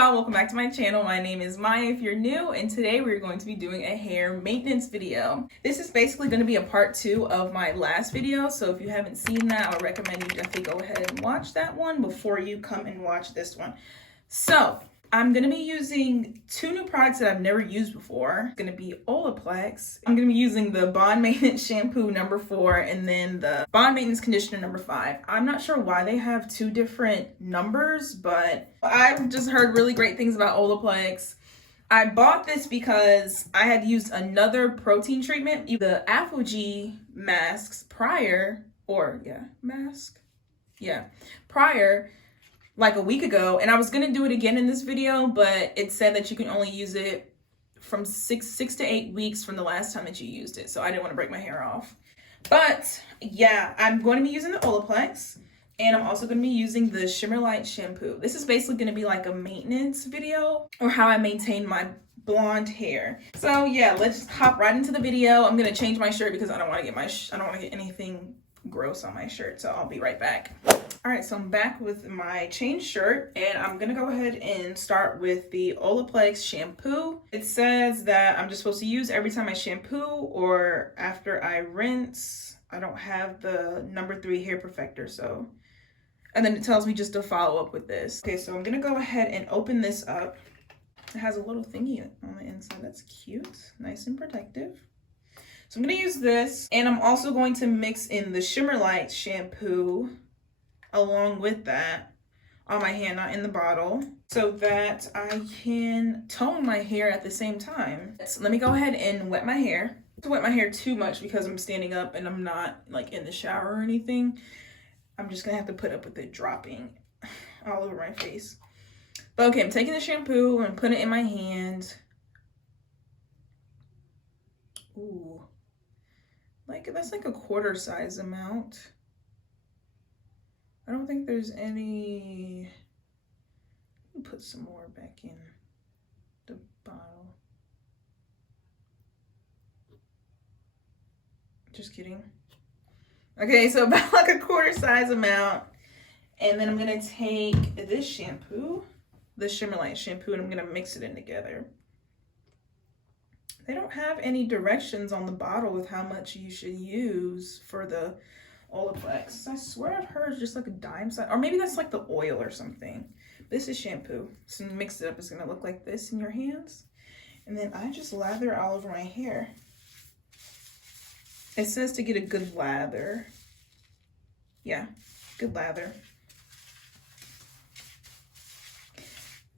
y'all, welcome back to my channel. My name is Maya if you're new, and today we're going to be doing a hair maintenance video. This is basically going to be a part 2 of my last video, so if you haven't seen that, I would recommend you definitely go ahead and watch that one before you come and watch this one. So I'm going to be using 2 new products that I've never used before. It's going to be Olaplex. I'm going to be using the Bond Maintenance Shampoo number 4 and then the Bond Maintenance Conditioner number 5. I'm not sure why they have 2 different numbers, but I've just heard really great things about Olaplex. I bought this because I had used another protein treatment, the Apogee masks prior, like a week ago, and I was gonna do it again in this video, but it said that you can only use it from six to 8 weeks from the last time that you used it, so I didn't want to break my hair off. But yeah, I'm going to be using the Olaplex, and I'm also going to be using the Shimmer shampoo. This is basically going to be like a maintenance video, or how I maintain my blonde hair. So yeah, let's just hop right into the video. I'm going to change my shirt because I don't want to get anything gross on my shirt, so I'll be right back. All right, so I'm back with my changed shirt, and I'm gonna go ahead and start with the Olaplex shampoo. It says that I'm just supposed to use every time I shampoo or after I rinse. I don't have the number 3 hair perfector, so. And then it tells me just to follow up with this. Okay, so I'm gonna go ahead and open this up. It has a little thingy on the inside. That's cute, nice and protective. So I'm gonna use this, and I'm also going to mix in the Shimmer shampoo along with that on my hand, not in the bottle, so that I can tone my hair at the same time. So let me go ahead and wet my hair. Don't wet my hair too much because I'm standing up and I'm not like in the shower or anything. I'm just gonna have to put up with it dropping all over my face. But okay, I'm taking the shampoo and putting it in my hand. Ooh. That's like a quarter size amount. I don't think there's any. Let me put some more back in the bottle. Just kidding. Okay, so about like a quarter size amount. And then I'm gonna take this shampoo, the Shimmer shampoo, and I'm gonna mix it in together. They don't have any directions on the bottle with how much you should use for the Olaplex. I swear I've heard just like a dime size, or maybe that's like the oil or something. This is shampoo. So mix it up, it's gonna look like this in your hands. And then I just lather all over my hair. It says to get a good lather. Yeah, good lather.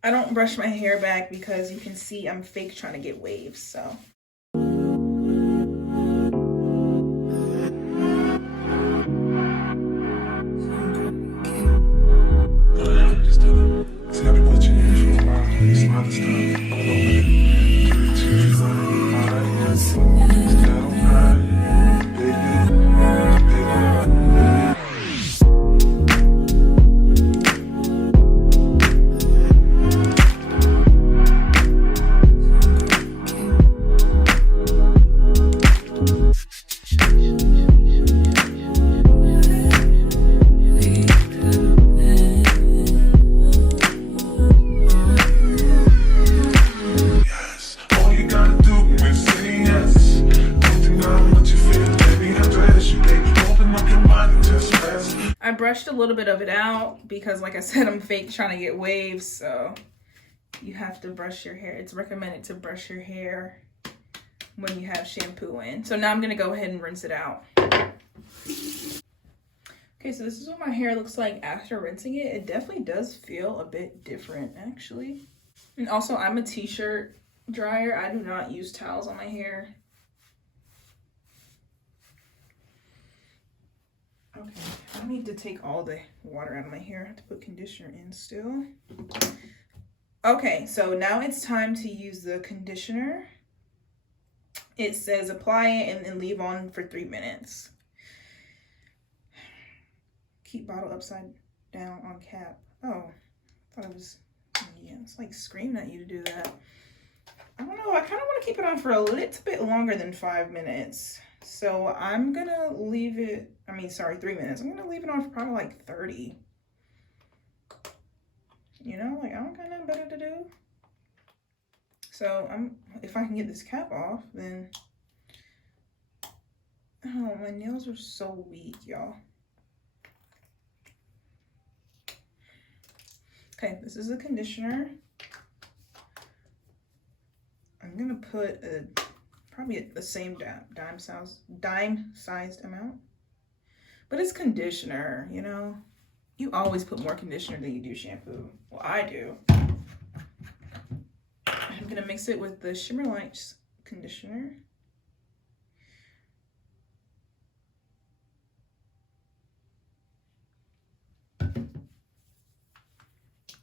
I don't brush my hair back because you can see I'm fake trying to get waves, so. I brushed a little bit of it out because, like I said, I'm fake trying to get waves, so you have to brush your hair. It's recommended to brush your hair when you have shampoo in. So now I'm gonna go ahead and rinse it out. Okay, so this is what my hair looks like after rinsing it. It definitely does feel a bit different, actually. And also, I'm a t-shirt dryer. I do not use towels on my hair. Okay, I need to take all the water out of my hair. I have to put conditioner in still. Okay, so now it's time to use the conditioner. It says apply it and then leave on for 3 minutes. Keep bottle upside down on cap. Oh, I thought it was, yeah, it's like screaming at you to do that. I don't know, I kind of want to keep it on for a little bit longer than 5 minutes. So I'm gonna leave it, 3 minutes. I'm gonna leave it on for probably like 30. You know, like I don't got nothing better to do. So if I can get this cap off, then, oh, my nails are so weak, y'all. Okay, this is a conditioner. I'm gonna put probably the same dime-sized amount, but it's conditioner, you know. You always put more conditioner than you do shampoo. Well, I do. I'm gonna mix it with the Shimmer Lights conditioner.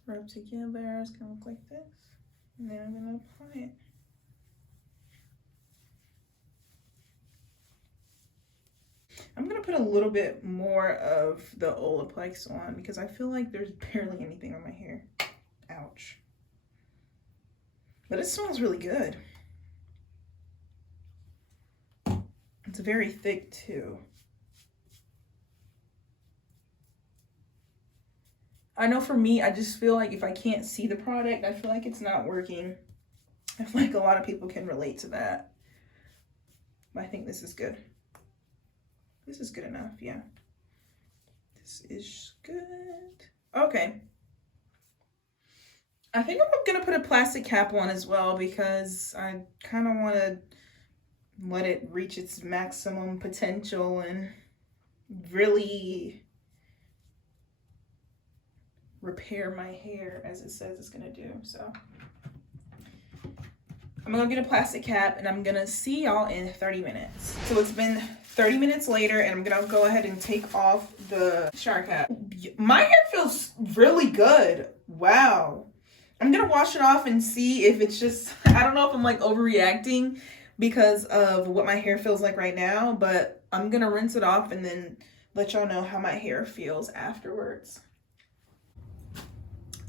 Rub together. It's gonna look like this, and then I'm gonna apply it. I'm gonna put a little bit more of the Olaplex on because I feel like there's barely anything on my hair. Ouch. But it smells really good. It's very thick too. I know for me, I just feel like if I can't see the product, I feel like it's not working. I feel like a lot of people can relate to that. But I think this is good. This is good enough, yeah. This is good. Okay. I think I'm gonna put a plastic cap on as well because I kind of want to let it reach its maximum potential and really repair my hair as it says it's gonna do. So I'm gonna get a plastic cap and I'm gonna see y'all in 30 minutes. So it's been 30 minutes later and I'm gonna go ahead and take off the shower cap. My hair feels really good. Wow. I'm gonna wash it off and see if it's just, I don't know if I'm like overreacting because of what my hair feels like right now, but I'm gonna rinse it off and then let y'all know how my hair feels afterwards.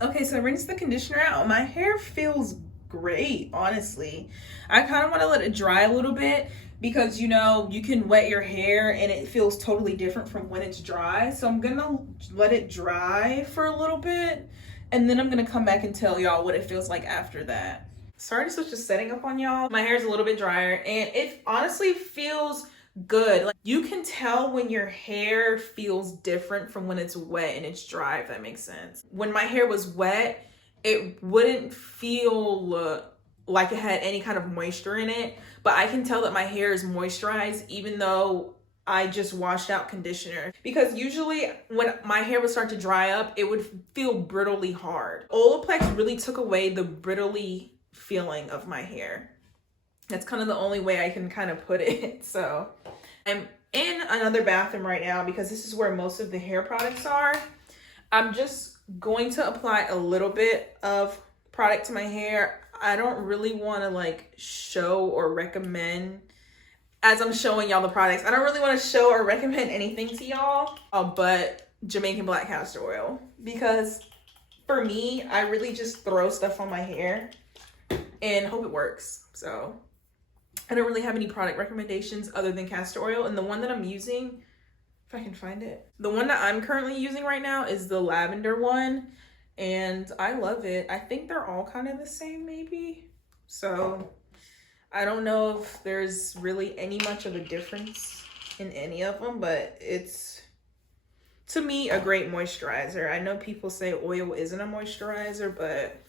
Okay, so I rinsed the conditioner out. My hair feels great, honestly. I kind of want to let it dry a little bit because, you know, you can wet your hair and it feels totally different from when it's dry. So I'm gonna let it dry for a little bit and then I'm gonna come back and tell y'all what it feels like after that. Sorry to switch the setting up on y'all. My hair is a little bit drier and it honestly feels good. Like, you can tell when your hair feels different from when it's wet and it's dry, if that makes sense. When my hair was wet, it wouldn't feel like it had any kind of moisture in it, but I can tell that my hair is moisturized even though I just washed out conditioner, because usually when my hair would start to dry up, it would feel brittly hard. Olaplex really took away the brittly feeling of my hair. That's kind of the only way I can kind of put it. So I'm in another bathroom right now because this is where most of the hair products are. I'm just going to apply a little bit of product to my hair. I don't really want to like show or recommend, as I'm showing y'all the products, I don't really want to show or recommend anything to y'all but Jamaican black castor oil, because for me, I really just throw stuff on my hair and hope it works. So I don't really have any product recommendations other than castor oil. And the one that I'm using, if I can find it, the one that I'm currently using right now is the lavender one. And I love it. I think they're all kind of the same maybe. So I don't know if there's really any much of a difference in any of them, but it's, to me, a great moisturizer. I know people say oil isn't a moisturizer, but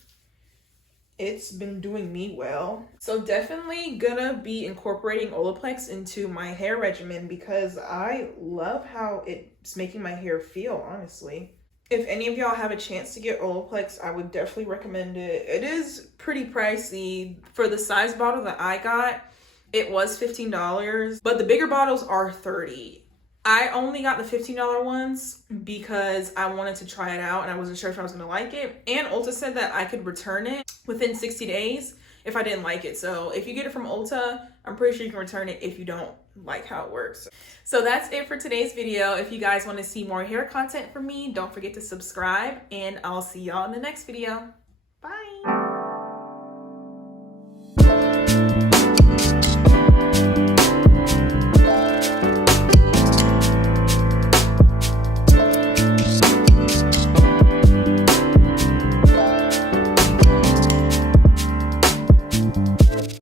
it's been doing me well. So definitely gonna be incorporating Olaplex into my hair regimen because I love how it's making my hair feel, honestly. If any of y'all have a chance to get Olaplex, I would definitely recommend it. It is pretty pricey. For the size bottle that I got, it was $15, but the bigger bottles are $30. I only got the $15 ones because I wanted to try it out and I wasn't sure if I was gonna like it. And Ulta said that I could return it within 60 days if I didn't like it. So if you get it from Ulta, I'm pretty sure you can return it if you don't like how it works. So that's it for today's video. If you guys want to see more hair content from me, don't forget to subscribe and I'll see y'all in the next video. Bye.